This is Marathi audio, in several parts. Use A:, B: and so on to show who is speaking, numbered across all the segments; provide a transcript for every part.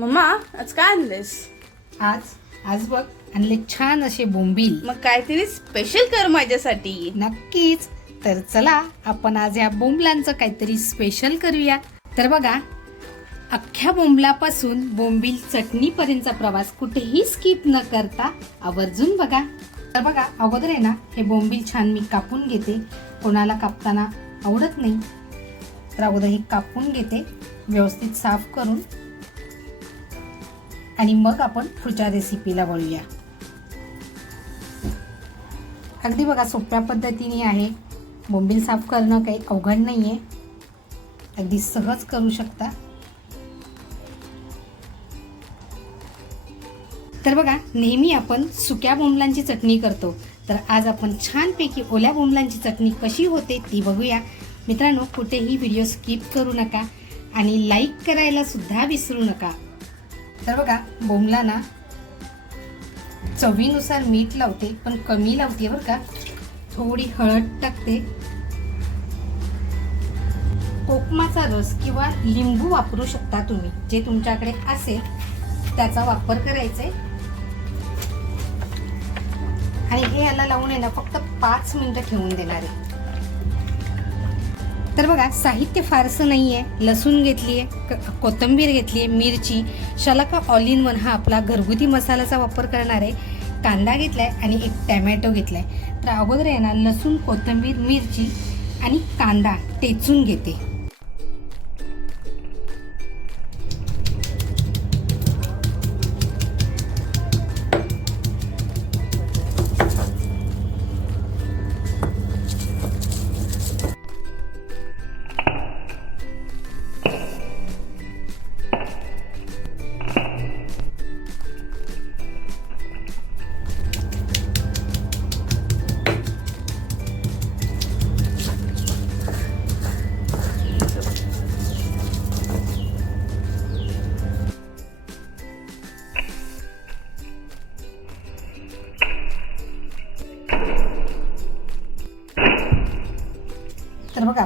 A: मम्मा आज काय आणलेस
B: आज आज बघ आणले छान असे बोंबील.
A: मग काहीतरी स्पेशल कर माझ्यासाठी.
B: नक्कीच. तर चला आपण आज या बोंबलांचं काहीतरी स्पेशल करूया. तर बघा अख्ख्या बोंबलापासून बोंबील चटणीपर्यंतचा प्रवास कुठेही स्किप न करता आवर्जून बघा. तर बघा अगोदर आहे ना हे बोंबील छान मी कापून घेते. कोणाला कापताना आवडत नाही. तर अगोदर हे कापून घेते व्यवस्थित साफ करून. आणि मग आपण पुढच्या रेसिपीला वळूया अगदी बघा सोप्या पद्धतीने आहे. बोंबील साफ करणं काही अवघड नाही आहे अगदी सहज करू शकता. तर बघा नेहमी आपण सुक्या बोंबलांची चटणी करतो. तर आज आपण छानपैकी ओल्या बोंबलांची चटणी कशी होते ती बघूया. मित्रांनो कुठेही व्हिडिओ स्किप करू नका आणि लाईक करायला सुद्धा विसरू नका. तर बघा बोंबला ना चवीनुसार मीठ लावते पण कमी लावते बरं का. थोडी हळद टाकते. कोकमाचा रस किंवा लिंबू वापरू शकता तुम्ही. जे तुमच्याकडे असेल त्याचा वापर करायचा. आहे आणि हे याला लावून आहे ना फक्त पाच मिनिटं ठेवून देणार आहे. तर बघा साहित्य फारसं नाही आहे लसूण घेतली आहे कोथिंबीर घेतली आहे मिरची शलाका ऑल इन वन हा आपला घरगुती मसाल्याचा वापर करणार आहे. कांदा घेतला आहे आणि एक टॅमॅटो घेतला आहे तर अगोदर आहे ना लसूण कोथिंबीर मिरची आणि कांदा टेचून घेते.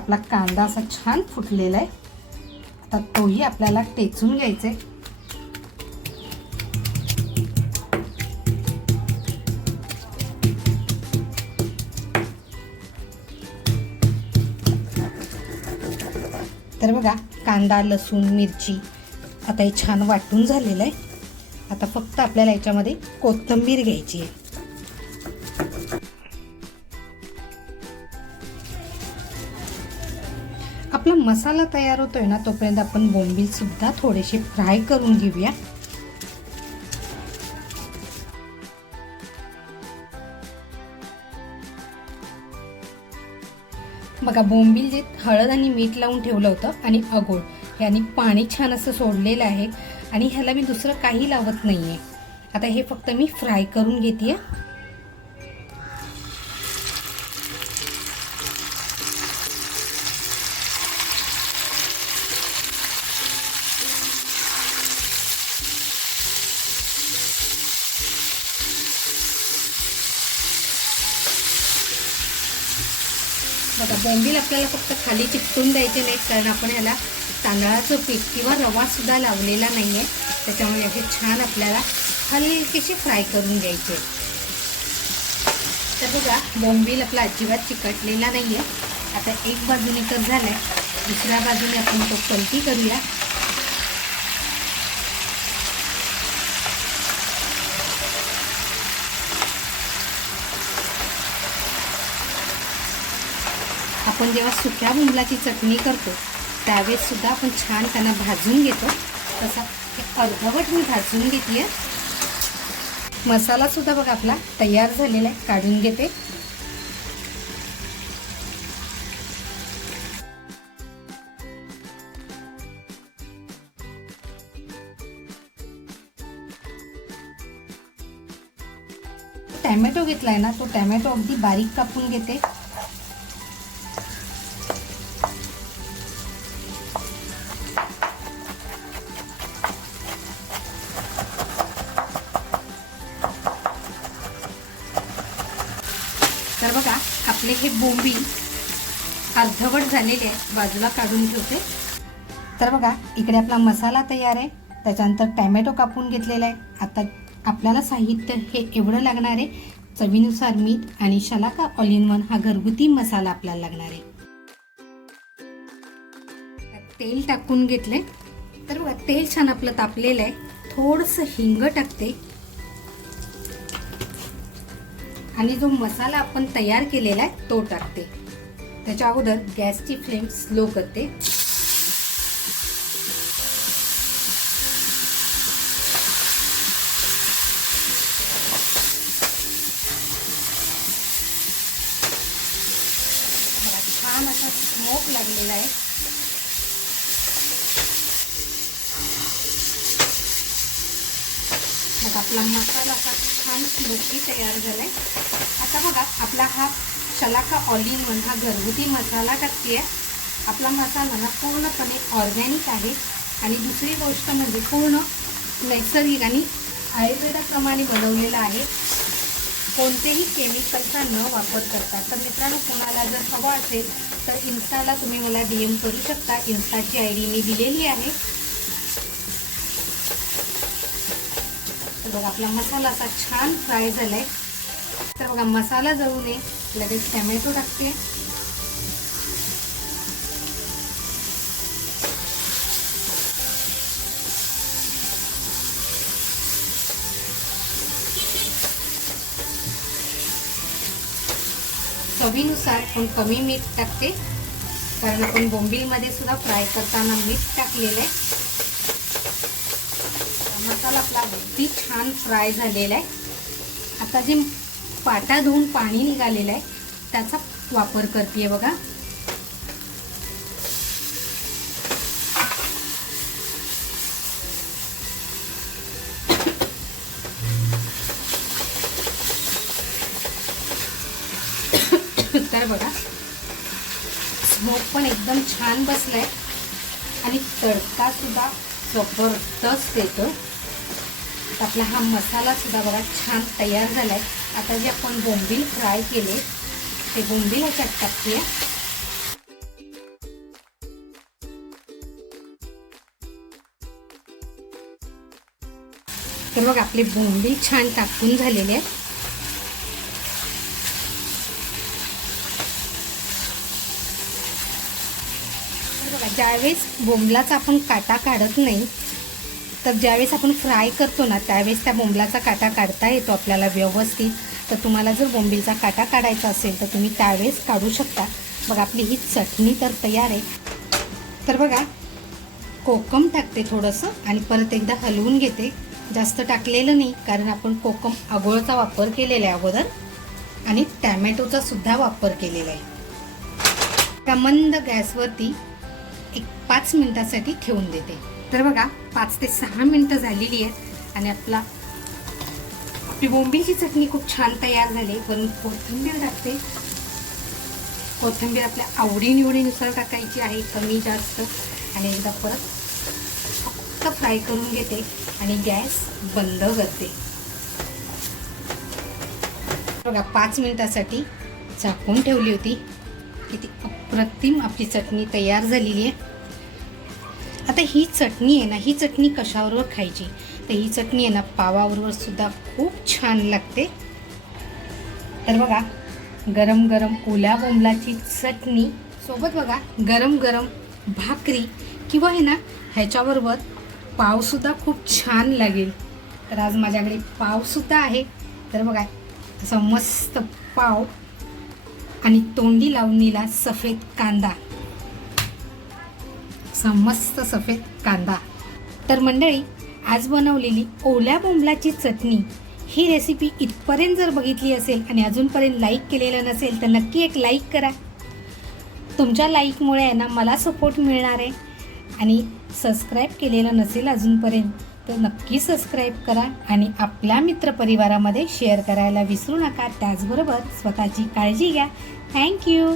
B: आपला कांदा असा छान फुटलेला आहे. आता तोही आपल्याला टेचून घ्यायचा आहे तर बघा कांदा लसूण मिरची आता हे छान वाटून झालेलं आहे. आता फक्त आपल्याला याच्यामध्ये कोथिंबीर घ्यायची आहे. आपला मसाला तयार होतोय ना तोपर्यंत आपण बोंबील सुद्धा थोडेसे फ्राय करून घेऊया. बघा बोंबील जे हळद आणि मीठ लावून ठेवलं होतं आणि अगोळ याने पाणी छान असं सोडलेलं आहे आणि ह्याला मी दुसरं काही लावत नाही आहे आता हे फक्त मी फ्राय करून घेते बघा बोंबील आपल्याला फक्त खाली चिकटून द्यायचे नाहीत कारण आपण ह्याला तांदळाचं पीठ किंवा रवासुद्धा लावलेला नाही आहे त्याच्यामुळे असे छान आपल्याला हलकीशी फ्राय करून घ्यायचे. तर बघा बोंबील आपला अजिबात चिकटलेला नाही आहे आता एक बाजूने तर झालं आहे दुसऱ्या बाजूने आपण तो पलटी करूया. आपण जेव्हा सुक्या मुंगलाची चटणी करतो त्यावेळेस सुद्धा आपण छान त्यांना भाजून घेतो. तसा हे अर्धवट मी भाजून घेतली आहे. मसालासुद्धा बघा आपला तयार झालेला आहे काढून घेते. टॅमॅटो घेतलाय ना तो टॅमॅटो अगदी बारीक कापून घेते. आपले हे बोंबी अर्धवट झालेले आहे बाजूला काढून ठेवते. तर बघा इकडे आपला मसाला तयार आहे. त्याच्यानंतर टॅमॅटो कापून घेतलेला आहे. आता आपल्याला साहित्य हे एवढं लागणार आहे. चवीनुसार मीठ आणि शलाका ऑल इन वन हा घरगुती मसाला आपल्याला लागणार आहे. तेल टाकून घेतले तर बघा तेल छान आपलं तापलेलं आहे. थोडंसं हिंग टाकते. आणि जो मसाला आपण तयार केलेला आहे तो टाकते. त्याच्या अगोदर गॅसची फ्लेम स्लो करते. छान असा स्मोक लागलेला आहे. मग आपला मसाला असा छान स्मोकी तयार आहे आता बघा आपला हा शलाका ऑल इन वन हा घरगुती मसाला टाकते आहे. आपला मसाला हा पूर्णपणे ऑर्गॅनिक आहे. आणि दुसरी गोष्ट म्हणजे पूर्ण नैसर्गिक आणि आयुर्वेदाप्रमाणे बनवलेला आहे. कोणतेही केमिकलचा न वापर करता. तर मित्रांनो कोणाला जर हवं असेल तर इन्स्टाला तुम्ही मला डी एम करू शकता. इन्स्टाची आय डी मी दिलेली आहे. बघा आपला मसाला असा छान फ्राय झालाय. तर बघा मसाला जळू नये लगेच टॅमॅटो टाकते. चवीनुसार पण कमी मीठ टाकते. कारण आपण बोंबीलमध्ये सुद्धा फ्राय करताना मीठ टाकलेलं आहे. मसाला आपला अगदी छान फ्राय झालेला आहे. आता जे पाटा धुवून पाणी निघालेलं आहे त्याचा वापर करते बघा. तर बघा स्मोक पण एकदम छान बसलाय. आणि तडका सुद्धा जबरदस्त येतो आपला हा मसाला सुद्धा बघा छान तयार झालाय. आता जे आपण बोंबील फ्राय केले ते बोंबील ह्याच्यात टाकते तर बघ आपले बोंबील छान टाकून झालेले आहेत ज्यावेळेस बोंबलाचा आपण काटा काढत नाही तर ज्यावेळेस आपण फ्राय करतो ना त्यावेळेस त्या बोंबलाचा काटा काढता येतो आपल्याला व्यवस्थित. तर तुम्हाला जर बोंबीलचा काटा काढायचा असेल तर तुम्ही त्यावेळेस काढू शकता. बघा आपली ही चटणी तर तयार आहे. तर बघा कोकम टाकते थोडंसं आणि परत एकदा हलवून घेते. जास्त टाकलेलं नाही कारण आपण कोकम आगोळचा वापर केलेला आहे अगोदर आणि टॅमॅटोचा सुद्धा वापर केलेला आहे. त्या मंद गॅसवरती एक पाच मिनिटासाठी ठेवून देते. तर बघा पाच ते सहा मिनटं झालेली आहेत आणि आपला आपली बोंबीलची चटणी खूप छान तयार झाली वरून कोथिंबीर टाकते. कोथिंबीर आपल्या आवडीनिवडीनुसार टाकायची आहे कमी जास्त. आणि एकदा परत फक्त फ्राय करून घेते आणि गॅस बंद करते. बघा पाच मिनिटासाठी झाकून ठेवली होती. किती अप्रतिम आपली चटणी तयार झालेली आहे. आता ही चटणी आहे ना ही चटणी कशाबरोबर खायची? तर ही चटणी आहे ना पावाबरोबर सुद्धा खूप छान लागते. तर बघा गरम गरम ओल्या बोंबलाची चटणी सोबत बघा गरम गरम भाकरी किंवा आहे ना ह्याच्याबरोबर पावसुद्धा खूप छान लागेल. तर आज माझ्याकडे पावसुद्धा आहे. तर बघा असा मस्त पाव आणि तोंडी लावणीला सफेद कांदा. असा मस्त सफेद कांदा. तर मंडळी आज बनवलेली ओल्या बोंबलाची चटणी ही रेसिपी इथपर्यंत जर बघितली असेल आणि अजूनपर्यंत लाईक केलेलं नसेल तर नक्की एक लाईक करा. तुमच्या लाईकमुळे आहे ना मला सपोर्ट मिळणार आहे. आणि सबस्क्राईब केलेलं नसेल अजूनपर्यंत तर नक्की सबस्क्राईब करा आणि आपल्या मित्रपरिवारामध्ये शेअर करायला विसरू नका. त्याचबरोबर स्वतःची काळजी घ्या. थँक्यू